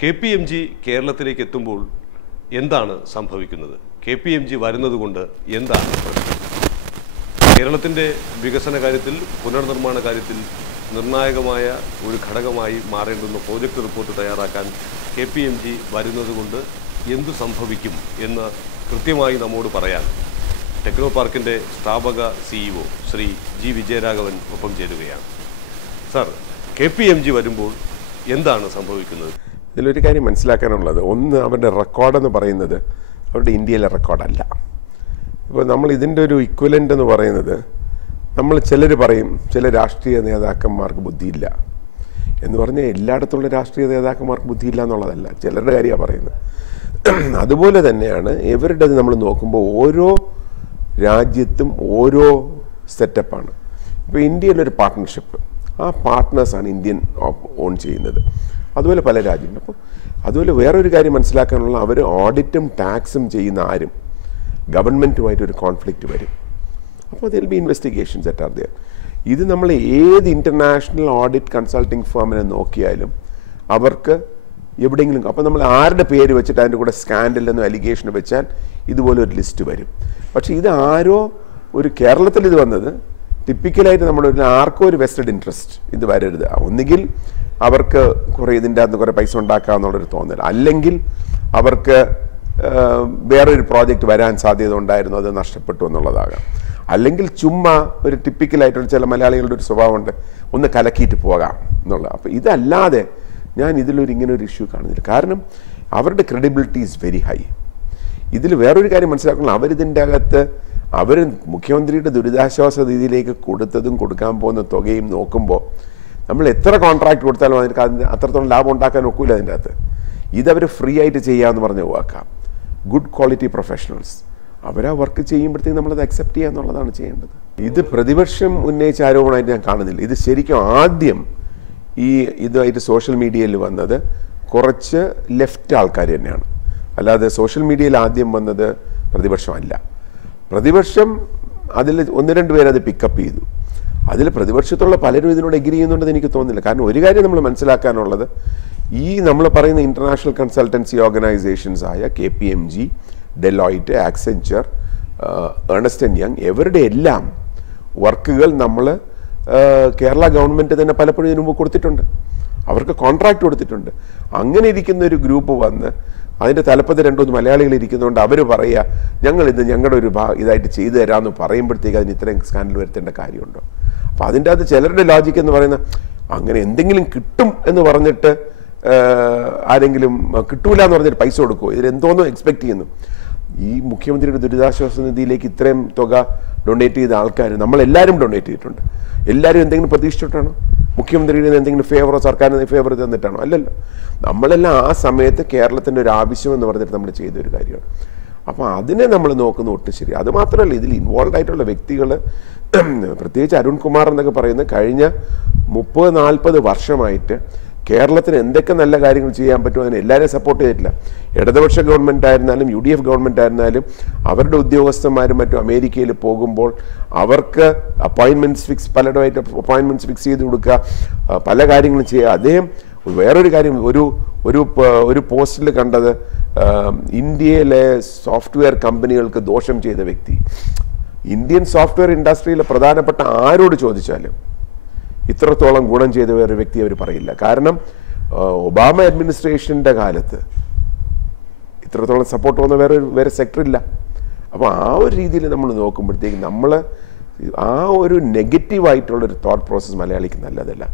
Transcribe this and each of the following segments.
KPMG കേരളത്തിലേക്ക് എത്തുമ്പോൾ എന്താണ് സംഭവിക്കുന്നത്? KPMG വരുന്നതുകൊണ്ട് എന്താണ് കേരളത്തിൻ്റെ വികസന കാര്യത്തിൽ, പുനർനിർമ്മാണ കാര്യത്തിൽ നിർണായകമായ ഒരു ഘടകമായി മാറേണ്ടുന്ന പ്രോജക്റ്റ് റിപ്പോർട്ട് തയ്യാറാക്കാൻ KPMG വരുന്നതുകൊണ്ട് എന്തു സംഭവിക്കും എന്ന് കൃത്യമായി നമ്മോട് പറയാൻ ടെക്നോ പാർക്കിൻ്റെ സ്ഥാപക CEO ശ്രീ G വിജയരാഘവൻ ഒപ്പം ചേരുകയാണ്. സർ, KPMG വരുമ്പോൾ എന്താണ് സംഭവിക്കുന്നത്? ഇതിലൊരു കാര്യം മനസ്സിലാക്കാനുള്ളത്, ഒന്ന്, അവരുടെ റെക്കോർഡെന്ന് പറയുന്നത് അവരുടെ ഇന്ത്യയിലെ റെക്കോർഡല്ല. ഇപ്പോൾ നമ്മൾ ഇതിൻ്റെ ഒരു ഇക്വലൻ്റ് എന്ന് പറയുന്നത്, നമ്മൾ ചിലർ പറയും ചില രാഷ്ട്രീയ നേതാക്കന്മാർക്ക് ബുദ്ധിയില്ല എന്ന് പറഞ്ഞാൽ എല്ലായിടത്തുള്ള രാഷ്ട്രീയ നേതാക്കന്മാർക്ക് ബുദ്ധിയില്ല എന്നുള്ളതല്ല, ചിലരുടെ കാര്യമാണ് പറയുന്നത്. അതുപോലെ തന്നെയാണ് ഇവരുടെ നമ്മൾ നോക്കുമ്പോൾ ഓരോ രാജ്യത്തും ഓരോ സെറ്റപ്പാണ്. ഇപ്പോൾ ഇന്ത്യയിലൊരു പാർട്ട്ണർഷിപ്പ്, ആ പാർട്ട്നേഴ്സാണ് ഇന്ത്യൻ ഓൺ ചെയ്യുന്നത്. അതുപോലെ പല രാജ്യങ്ങളും. അപ്പോൾ അതുപോലെ വേറൊരു കാര്യം മനസ്സിലാക്കാനുള്ള, അവർ ഓഡിറ്റും ടാക്സും ചെയ്യുന്ന ആരും ഗവൺമെൻറ്റുമായിട്ടൊരു കോൺഫ്ലിക്റ്റ് വരും. അപ്പോൾ അതിൽ be investigations that are there. ഇത് നമ്മൾ ഏത് ഇൻ്റർനാഷണൽ ഓഡിറ്റ് കൺസൾട്ടിങ് ഫേമിനെ നോക്കിയാലും അവർക്ക് എവിടെയെങ്കിലും, അപ്പോൾ നമ്മൾ ആരുടെ പേര് വെച്ചിട്ട് അതിൻ്റെ കൂടെ സ്കാൻഡലെന്നോ അലിഗേഷനോ വെച്ചാൽ ഇതുപോലെ ഒരു ലിസ്റ്റ് വരും. പക്ഷേ ഇത് ആരോ ഒരു കേരളത്തിൽ ഇത് വന്നത് ടിപ്പിക്കലായിട്ട് നമ്മുടെ ആർക്കോ ഒരു വെസ്റ്റഡ് ഇൻട്രസ്റ്റ് ഇത് വരരുത്. ഒന്നുകിൽ അവർക്ക് കുറേ ഇതിൻ്റെ അകത്ത് കുറേ പൈസ ഉണ്ടാക്കാമെന്നുള്ളൊരു തോന്നൽ, അല്ലെങ്കിൽ അവർക്ക് വേറൊരു പ്രോജക്റ്റ് വരാൻ സാധ്യത ഉണ്ടായിരുന്നു, അത് നഷ്ടപ്പെട്ടു എന്നുള്ളതാകാം. അല്ലെങ്കിൽ ചുമ്മാ ഒരു ടിപ്പിക്കലായിട്ടുള്ള ചില മലയാളികളുടെ ഒരു സ്വഭാവമുണ്ട്, ഒന്ന് കലക്കിയിട്ട് പോകാം എന്നുള്ളത്. അപ്പോൾ ഇതല്ലാതെ ഞാൻ ഇതിലൊരു ഇങ്ങനെ ഒരു ഇഷ്യൂ കാണുന്നില്ല. കാരണം അവരുടെ ക്രെഡിബിലിറ്റി ഈസ് വെരി ഹൈ. ഇതിൽ വേറൊരു കാര്യം മനസ്സിലാക്കണം, അവരിതിൻ്റെ അകത്ത് അവർ മുഖ്യമന്ത്രിയുടെ ദുരിതാശ്വാസ നിധിയിലേക്ക് കൊടുത്തതും കൊടുക്കാൻ പോകുന്ന തുകയും നോക്കുമ്പോൾ നമ്മൾ എത്ര കോൺട്രാക്ട് കൊടുത്താലും അതിന് അത്രത്തോളം ലാഭം ഉണ്ടാക്കാൻ ഒക്കില്ല. അതിൻ്റെ അകത്ത് ഇതവർ ഫ്രീ ആയിട്ട് ചെയ്യാമെന്ന് പറഞ്ഞ് വാക്കാം. ഗുഡ് ക്വാളിറ്റി പ്രൊഫഷണൽസ് അവരാ വർക്ക് ചെയ്യുമ്പോഴത്തേക്ക് നമ്മളത് അക്സെപ്റ്റ് ചെയ്യുക എന്നുള്ളതാണ് ചെയ്യേണ്ടത്. ഇത് പ്രതിപക്ഷം ഉന്നയിച്ച ആരോപണമായിട്ട് ഞാൻ കാണുന്നില്ല. ഇത് ശരിക്കും ആദ്യം ഇതായിട്ട് സോഷ്യൽ മീഡിയയിൽ വന്നത് കുറച്ച് ലെഫ്റ്റ് ആൾക്കാർ തന്നെയാണ്, അല്ലാതെ സോഷ്യൽ മീഡിയയിൽ ആദ്യം വന്നത് പ്രതിപക്ഷമല്ല. പ്രതിപക്ഷം അതിൽ ഒന്ന് രണ്ട് പേരത് പിക്കപ്പ് ചെയ്തു. അതിൽ പ്രതിപക്ഷത്തുള്ള പലരും ഇതിനോട് എഗ്രി ചെയ്യുന്നുണ്ടെന്ന് എനിക്ക് തോന്നുന്നില്ല. കാരണം ഒരു കാര്യം നമ്മൾ മനസ്സിലാക്കാനുള്ളത്, ഈ നമ്മൾ പറയുന്ന ഇൻ്റർനാഷണൽ കൺസൾട്ടൻസി ഓർഗനൈസേഷൻസ് ആയ KPMG, Deloitte, Accenture, Ernest and young, ഇവരുടെ എല്ലാം വർക്കുകൾ നമ്മൾ കേരള ഗവൺമെൻറ് തന്നെ പലപ്പോഴും ഇതിനു മുമ്പ് കൊടുത്തിട്ടുണ്ട്, അവർക്ക് കോൺട്രാക്ട് കൊടുത്തിട്ടുണ്ട്. അങ്ങനെ ഇരിക്കുന്ന ഒരു ഗ്രൂപ്പ് വന്ന് അതിൻ്റെ തലപ്പത്ത് രണ്ടൊന്ന് മലയാളികൾ ഇരിക്കുന്നതുകൊണ്ട് അവർ പറയുക ഞങ്ങളിത് ഞങ്ങളുടെ ഒരു ഇതായിട്ട് ചെയ്തു തരാമെന്ന് പറയുമ്പോഴത്തേക്ക് അതിന് ഇത്രയും സ്കാൻഡൽ വരുത്തേണ്ട കാര്യമുണ്ടോ? അപ്പോൾ അതിൻ്റെ അകത്ത് ചിലരുടെ ലോജിക്ക് എന്ന് പറയുന്ന, അങ്ങനെ എന്തെങ്കിലും കിട്ടും എന്ന് പറഞ്ഞിട്ട് ആരെങ്കിലും കിട്ടൂല എന്ന് പറഞ്ഞിട്ട് പൈസ കൊടുക്കുമോ? ഇതിലെന്തോന്നും എക്സ്പെക്ട് ചെയ്യുന്നു. ഈ മുഖ്യമന്ത്രിയുടെ ദുരിതാശ്വാസ നിധിയിലേക്ക് ഇത്രയും തുക ഡൊണേറ്റ് ചെയ്ത ആൾക്കാർ നമ്മളെല്ലാവരും ഡൊണേറ്റ് ചെയ്തിട്ടുണ്ട്. എല്ലാവരും എന്തെങ്കിലും പ്രതീക്ഷിച്ചിട്ടാണോ? മുഖ്യമന്ത്രിയുടെ എന്തെങ്കിലും ഫേവറോ സർക്കാരിന് ഫേവർ തന്നിട്ടാണോ? അല്ലല്ലോ. നമ്മളെല്ലാം ആ സമയത്ത് കേരളത്തിൻ്റെ ഒരു ആവശ്യം എന്ന് പറഞ്ഞിട്ട് നമ്മൾ ചെയ്തൊരു കാര്യമാണ്. അപ്പോൾ അതിനെ നമ്മൾ നോക്കുന്ന ഒട്ടും ശരി. അതുമാത്രമല്ല, ഇതിൽ ഇൻവോൾവ് ആയിട്ടുള്ള വ്യക്തികൾ, പ്രത്യേകിച്ച് അരുൺകുമാർ എന്നൊക്കെ പറയുന്ന കഴിഞ്ഞ 30-40 വർഷമായിട്ട് കേരളത്തിന് എന്തൊക്കെ നല്ല കാര്യങ്ങൾ ചെയ്യാൻ പറ്റുമോ അതിന് എല്ലാവരെയും സപ്പോർട്ട് ചെയ്തിട്ടില്ല. ഇടതുപക്ഷ ഗവൺമെൻറ് ആയിരുന്നാലും UDF ഗവൺമെൻറ് ആയിരുന്നാലും അവരുടെ ഉദ്യോഗസ്ഥന്മാരും മറ്റും അമേരിക്കയിൽ പോകുമ്പോൾ അവർക്ക് പലയിടമായിട്ട് അപ്പോയിൻമെൻറ്റ്സ് ഫിക്സ് ചെയ്ത് കൊടുക്കുക, പല കാര്യങ്ങളും ചെയ്യുക. അദ്ദേഹം വേറൊരു കാര്യം, ഒരു പോസ്റ്റിൽ കണ്ടത്, ഇന്ത്യയിലെ സോഫ്റ്റ്വെയർ കമ്പനികൾക്ക് ദോഷം ചെയ്ത വ്യക്തി. ഇന്ത്യൻ സോഫ്റ്റ്വെയർ ഇൻഡസ്ട്രിയിലെ പ്രധാനപ്പെട്ട ആരോട് ചോദിച്ചാലും ഇത്രത്തോളം ഗുണം ചെയ്ത വേറെ വ്യക്തി അവർ പറയില്ല. കാരണം ഒബാമ അഡ്മിനിസ്ട്രേഷൻ്റെ കാലത്ത് ഇത്രത്തോളം സപ്പോർട്ട് വന്ന വേറെ സെക്ടറില്ല. അപ്പോൾ ആ ഒരു രീതിയിൽ നമ്മൾ നോക്കുമ്പോഴത്തേക്ക് നമ്മൾ ആ ഒരു നെഗറ്റീവായിട്ടുള്ളൊരു തോട്ട് പ്രോസസ്സ് മലയാളിക്ക് നല്ലതല്ല.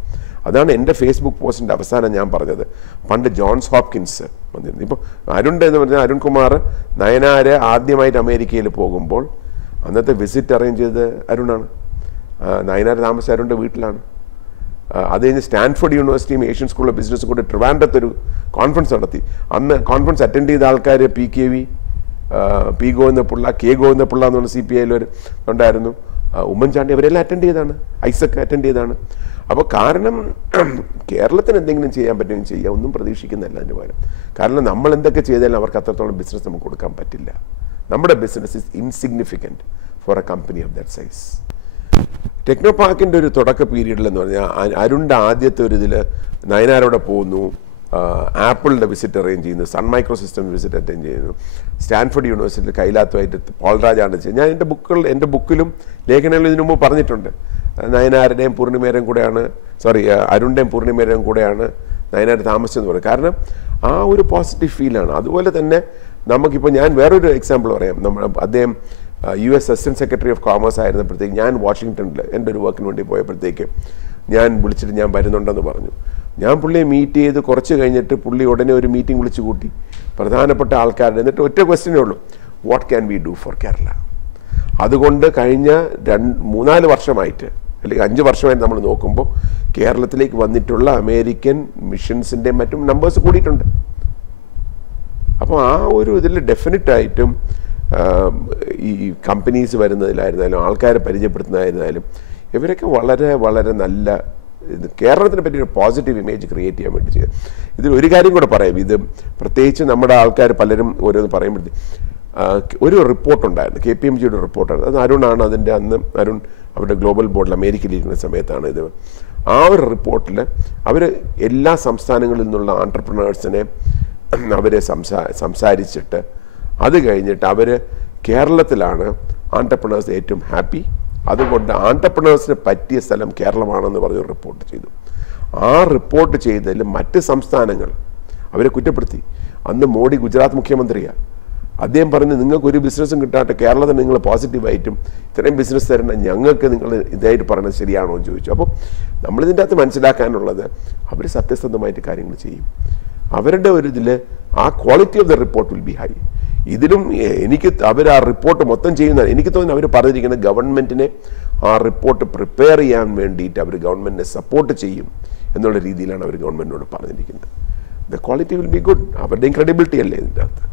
അതാണ് എൻ്റെ ഫേസ്ബുക്ക് പോസ്റ്റിൻ്റെ അവസാനം ഞാൻ പറഞ്ഞത്. പണ്ട് ജോൺസ് ഹോപ്കിൻസ് വന്നിരുന്നു. ഇപ്പോൾ എന്ന് പറഞ്ഞാൽ അരുൺകുമാർ നയനാര് ആദ്യമായിട്ട് അമേരിക്കയിൽ പോകുമ്പോൾ അന്നത്തെ വിസിറ്റ് അറേഞ്ച് ചെയ്തത് അരുണാണ്. നയനാർ താമസിച്ച അരുണിൻ്റെ വീട്ടിലാണ്. അത് കഴിഞ്ഞ് സ്റ്റാൻഫോർഡ് യൂണിവേഴ്സിറ്റിയും ഏഷ്യൻ സ്കൂൾ ഓഫ് ബിസിനസ്സും കൂടി ട്രിവാൻഡ്രത്തൊരു കോൺഫറൻസ് നടത്തി. അന്ന് കോൺഫറൻസ് അറ്റൻഡ് ചെയ്ത ആൾക്കാർ PKV, P Govinda Pillai, K Govinda Pillai എന്ന് പറഞ്ഞ CPI ഉണ്ടായിരുന്നു, ഉമ്മൻചാണ്ടി, അവരെല്ലാം അറ്റൻഡ് ചെയ്താണ്, ഐസക് അറ്റൻഡ് ചെയ്താണ്. അപ്പോൾ കാരണം കേരളത്തിന് എന്തെങ്കിലും ചെയ്യാൻ പറ്റുമെങ്കിൽ ചെയ്യുക, ഒന്നും പ്രതീക്ഷിക്കുന്നില്ല അതിന് പകരം. കാരണം നമ്മൾ എന്തൊക്കെ ചെയ്താലും അവർക്ക് അത്രത്തോളം ബിസിനസ് നമുക്ക് കൊടുക്കാൻ പറ്റില്ല. നമ്മുടെ business is insignificant for a company of that size. ടെക്നോ പാർക്കിൻ്റെ ഒരു തുടക്ക പീരീഡിലെന്ന് പറഞ്ഞാൽ അരുണിൻ്റെ ആദ്യത്തെ ഒരു ഇതിൽ നയനാരോടെ പോകുന്നു, ആപ്പിളിൻ്റെ വിസിറ്റ് അറേഞ്ച് ചെയ്യുന്നു, Sun Micro System visit attend ചെയ്യുന്നു, സ്റ്റാൻഫോർഡ് യൂണിവേഴ്സിറ്റിയിൽ കൈലാത്തുമായിട്ട് പോൾരാജാണ് ചെയ്യുന്നത്. ഞാൻ എൻ്റെ ബുക്കിലും ലേഖനങ്ങളും ഇതിനു മുമ്പ് പറഞ്ഞിട്ടുണ്ട്. നയനാരുടെയും പൂർണിമയുടെയും കൂടെയാണ്, അരുണിൻ്റെയും പൂർണിമയുടെയും കൂടെയാണ് നയനാർ താമസിച്ചെന്ന് പറയും. കാരണം ആ ഒരു പോസിറ്റീവ് ഫീലാണ്. അതുപോലെ തന്നെ നമുക്കിപ്പോൾ ഞാൻ വേറൊരു എക്സാമ്പിൾ പറയാം. അദ്ദേഹം US assistant secretary of commerce ആയിരുന്നപ്പോഴത്തേക്ക് ഞാൻ വാഷിങ്ടണിൽ എൻ്റെ ഒരു വർക്കിന് വേണ്ടി പോയപ്പോഴത്തേക്ക് ഞാൻ വിളിച്ചിട്ട് ഞാൻ വരുന്നുണ്ടെന്ന് പറഞ്ഞു. ഞാൻ പുള്ളിയെ മീറ്റ് ചെയ്ത് കുറച്ച് കഴിഞ്ഞിട്ട് പുള്ളി ഉടനെ ഒരു മീറ്റിംഗ് വിളിച്ചു കൂട്ടി പ്രധാനപ്പെട്ട ആൾക്കാരുടെ. എന്നിട്ട് ഒറ്റ ക്വസ്റ്റ്യനേ ഉള്ളൂ, what can we do for Kerala? അതുകൊണ്ട് കഴിഞ്ഞ 3-4 വർഷമായിട്ട് അല്ലെങ്കിൽ 5 വർഷമായിട്ട് നമ്മൾ നോക്കുമ്പോൾ കേരളത്തിലേക്ക് വന്നിട്ടുള്ള അമേരിക്കൻ മിഷൻസിൻ്റെ മറ്റും നമ്പേഴ്സ് കൂടിയിട്ടുണ്ട്. അപ്പോൾ ആ ഒരു ഇതിൽ ഡെഫിനറ്റായിട്ടും ഈ കമ്പനീസ് വരുന്നതിലായിരുന്നാലും ആൾക്കാരെ പരിചയപ്പെടുത്തുന്നതായിരുന്നാലും ഇവരൊക്കെ വളരെ വളരെ നല്ല കേരളത്തിനെ പറ്റി ഒരു പോസിറ്റീവ് ഇമേജ് ക്രിയേറ്റ് ചെയ്യാൻ വേണ്ടി ചെയ്തു. ഇതിൽ ഒരു കാര്യം കൂടെ പറയാം. ഇത് പ്രത്യേകിച്ച് നമ്മുടെ ആൾക്കാർ പലരും ഓരോന്ന് പറയുമ്പോഴത്തേക്ക് ഒരു റിപ്പോർട്ടുണ്ടായിരുന്നു, KPMGയുടെ റിപ്പോർട്ടാണ്. അത് അരുണാണ് അതിൻ്റെ അന്ന് അരുൺ അവരുടെ ഗ്ലോബൽ ബോർഡിൽ അമേരിക്കയിലിരിക്കുന്ന സമയത്താണ് ഇത്. ആ ഒരു റിപ്പോർട്ടിൽ അവർ എല്ലാ സംസ്ഥാനങ്ങളിൽ നിന്നുള്ള ആൻട്രപ്രനേഴ്സിനെ അവരെ സംസാരിച്ചിട്ട് അത് കഴിഞ്ഞിട്ട് അവർ കേരളത്തിലാണ് ആൻട്രപ്രനേഴ്സ് ഏറ്റവും ഹാപ്പി, അതുകൊണ്ട് ആൻട്രപ്രനേഴ്സിന് പറ്റിയ സ്ഥലം കേരളമാണെന്ന് പറഞ്ഞ് റിപ്പോർട്ട് ചെയ്തു. ആ റിപ്പോർട്ട് ചെയ്തതിൽ മറ്റ് സംസ്ഥാനങ്ങൾ അവരെ കുറ്റപ്പെടുത്തി. അന്ന് മോഡി ഗുജറാത്ത് മുഖ്യമന്ത്രിയാണ്. അദ്ദേഹം പറഞ്ഞു, നിങ്ങൾക്കൊരു ബിസിനസ്സും കിട്ടാത്ത കേരളത്തിൽ നിങ്ങൾ പോസിറ്റീവായിട്ടും ഇത്രയും ബിസിനസ് തരണം, ഞങ്ങൾക്ക് നിങ്ങൾ ഇതായിട്ട് പറയുന്നത് ശരിയാണോ എന്ന് ചോദിച്ചു. അപ്പോൾ നമ്മളിതിൻ്റെ അകത്ത് മനസ്സിലാക്കാനുള്ളത് അവർ സത്യസന്ധമായിട്ട് കാര്യങ്ങൾ ചെയ്യും. അവരുടെ ഒരു ഇതിൽ ആ quality of the report will be high. ഇതിലും എനിക്ക് അവർ ആ റിപ്പോർട്ട് മൊത്തം ചെയ്യുന്ന എനിക്ക് തോന്നുന്നു അവർ പറഞ്ഞിരിക്കുന്നത് ഗവൺമെൻറ്റിനെ ആ റിപ്പോർട്ട് പ്രിപ്പയർ ചെയ്യാൻ വേണ്ടിയിട്ട് അവർ ഗവൺമെൻറ്റിനെ സപ്പോർട്ട് ചെയ്യും എന്നുള്ള രീതിയിലാണ് അവർ ഗവൺമെൻറ്റിനോട് പറഞ്ഞിരിക്കുന്നത്. The quality will be good. അവരുടെയും ക്രെഡിബിലിറ്റി അല്ലേ ഇതിൻ്റെ അകത്ത്.